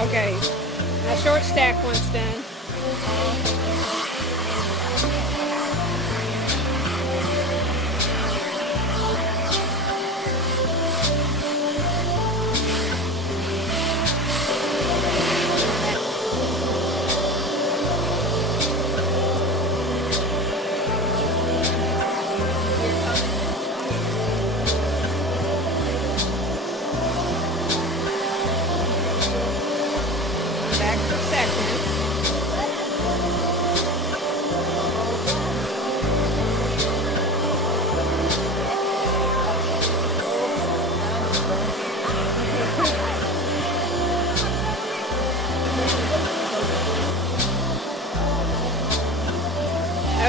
Okay. Now short stack one's done. Back for seconds.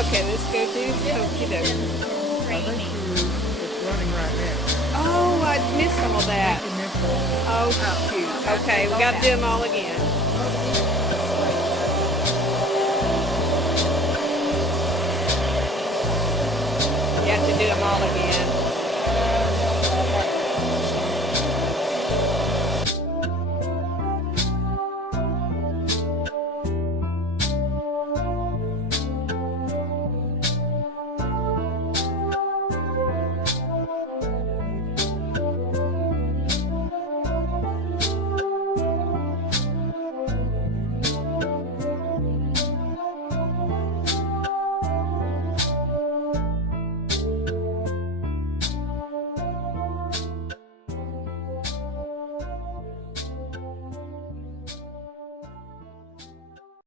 Okay, let's go do Hokey Doke. I think it's running right now. Oh, I missed all that. You missed all that. Oh, shoot. Okay, we got to do them all again. You have to do them all again.